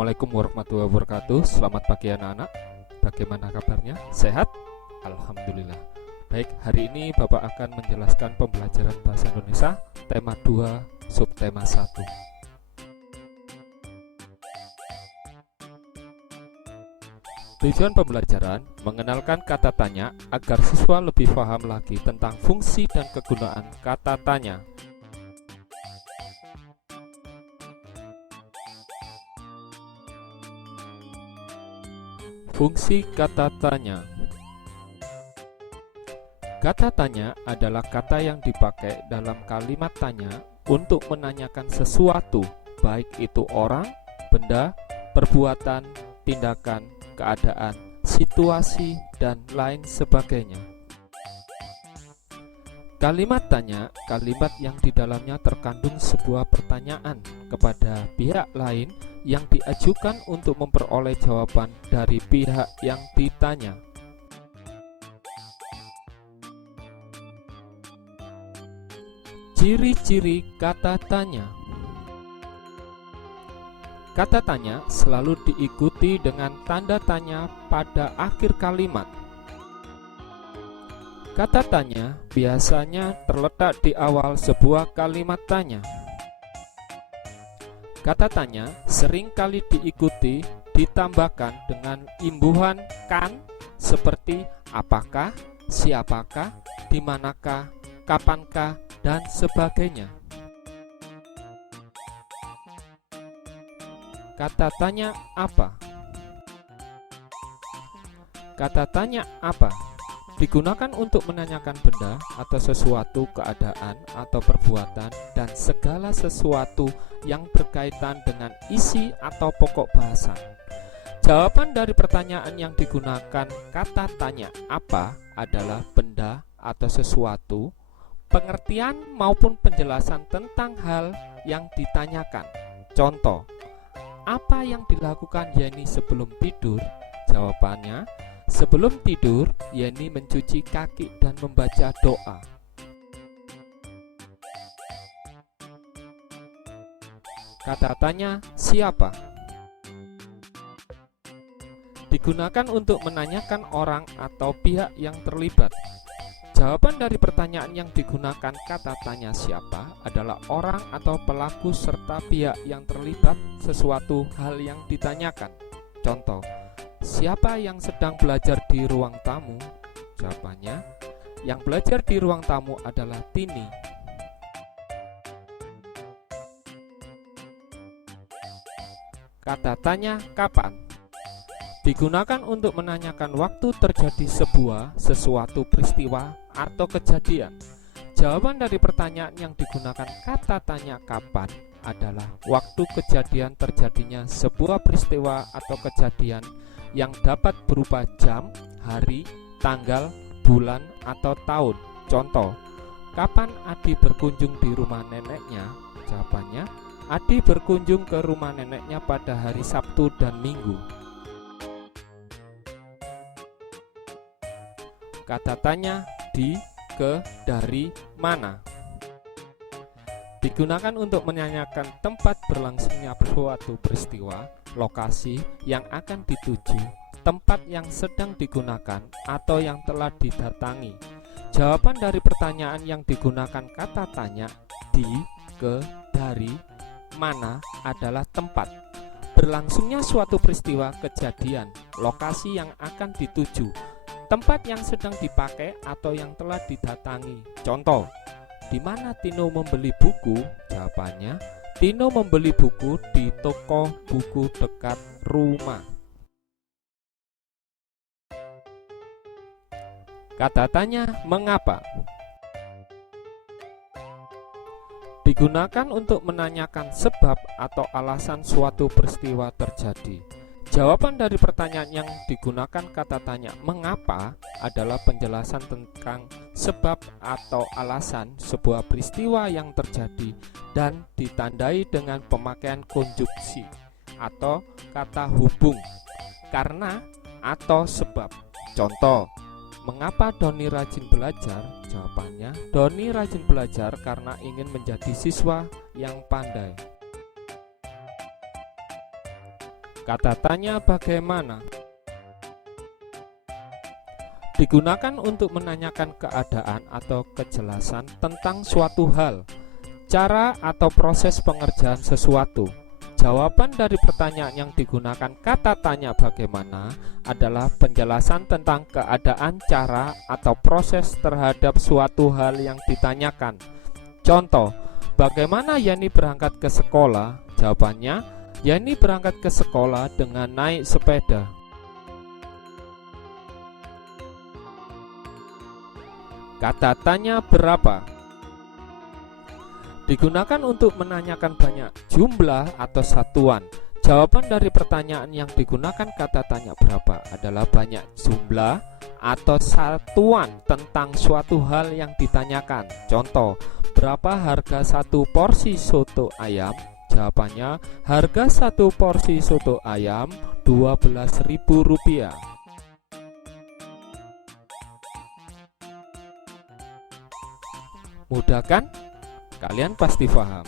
Assalamualaikum warahmatullahi wabarakatuh. Selamat pagi anak-anak. Bagaimana kabarnya? Sehat? Alhamdulillah. Baik, hari ini Bapak akan menjelaskan pembelajaran bahasa Indonesia tema 2, subtema 1. Tujuan pembelajaran mengenalkan kata tanya agar siswa lebih paham lagi tentang fungsi dan kegunaan kata tanya. Fungsi kata tanya. Kata tanya adalah kata yang dipakai dalam kalimat tanya untuk menanyakan sesuatu, baik itu orang, benda, perbuatan, tindakan, keadaan, situasi, dan lain sebagainya. Kalimat tanya, kalimat yang di dalamnya terkandung sebuah pertanyaan kepada pihak lain yang diajukan untuk memperoleh jawaban dari pihak yang ditanya. Ciri-ciri kata tanya. Kata tanya selalu diikuti dengan tanda tanya pada akhir kalimat. Kata tanya biasanya terletak di awal sebuah kalimat tanya. Kata tanya sering kali diikuti ditambahkan dengan imbuhan kan seperti apakah, siapakah, dimanakah, kapankah, dan sebagainya. Kata tanya apa? Kata tanya apa? Digunakan untuk menanyakan benda atau sesuatu, keadaan atau perbuatan, dan segala sesuatu yang berkaitan dengan isi atau pokok bahasan. Jawaban dari pertanyaan yang digunakan kata tanya apa adalah benda atau sesuatu, pengertian maupun penjelasan tentang hal yang ditanyakan. Contoh, apa yang dilakukan Yeni sebelum tidur? Jawabannya, sebelum tidur, Yeni mencuci kaki dan membaca doa. Kata tanya siapa? Digunakan untuk menanyakan orang atau pihak yang terlibat. Jawaban dari pertanyaan yang digunakan kata tanya siapa adalah orang atau pelaku serta pihak yang terlibat sesuatu hal yang ditanyakan. Contoh, siapa yang sedang belajar di ruang tamu? Jawabannya, yang belajar di ruang tamu adalah Tini. Kata tanya kapan? Digunakan untuk menanyakan waktu terjadi sesuatu peristiwa atau kejadian. Jawaban dari pertanyaan yang digunakan kata tanya kapan adalah waktu kejadian terjadinya sebuah peristiwa atau kejadian yang dapat berupa jam, hari, tanggal, bulan, atau tahun. Contoh, kapan Adi berkunjung di rumah neneknya? Jawabannya, Adi berkunjung ke rumah neneknya pada hari Sabtu dan Minggu. Kata tanya di, ke, dari, mana. Digunakan untuk menanyakan tempat berlangsungnya suatu peristiwa, lokasi yang akan dituju, tempat yang sedang digunakan, atau yang telah didatangi. Jawaban dari pertanyaan yang digunakan kata tanya di, ke, dari, mana adalah tempat berlangsungnya suatu peristiwa kejadian, lokasi yang akan dituju, tempat yang sedang dipakai atau yang telah didatangi. Contoh, di mana Tino membeli buku? Jawabannya, Tino membeli buku di toko buku dekat rumah. Kata tanya mengapa? Digunakan untuk menanyakan sebab atau alasan suatu peristiwa terjadi. Jawaban dari pertanyaan yang digunakan kata tanya mengapa adalah penjelasan tentang sebab atau alasan sebuah peristiwa yang terjadi dan ditandai dengan pemakaian konjungsi atau kata hubung, karena atau sebab. Contoh, mengapa Doni rajin belajar? Jawabannya, Doni rajin belajar karena ingin menjadi siswa yang pandai. Kata tanya bagaimana digunakan untuk menanyakan keadaan atau kejelasan tentang suatu hal, cara atau proses pengerjaan sesuatu. Jawaban dari pertanyaan yang digunakan kata tanya bagaimana adalah penjelasan tentang keadaan, cara, atau proses terhadap suatu hal yang ditanyakan. Contoh, bagaimana Yani berangkat ke sekolah? Jawabannya, Yani berangkat ke sekolah dengan naik sepeda. Kata tanya berapa digunakan untuk menanyakan banyak jumlah atau satuan. Jawaban dari pertanyaan yang digunakan kata tanya berapa adalah banyak jumlah atau satuan tentang suatu hal yang ditanyakan. Contoh, berapa harga satu porsi soto ayam? Jawabannya, harga satu porsi soto ayam Rp12.000. Mudah kan? Kalian pasti paham.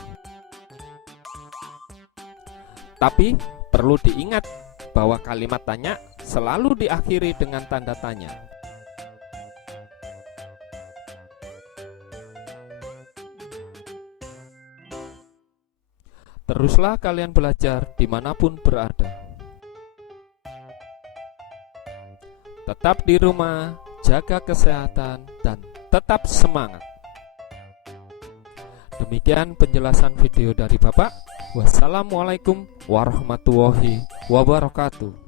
Tapi perlu diingat bahwa kalimat tanya selalu diakhiri dengan tanda tanya. Teruslah kalian belajar dimanapun berada. Tetap di rumah, jaga kesehatan, dan tetap semangat. Demikian penjelasan video dari Bapak. Wassalamualaikum warahmatullahi wabarakatuh.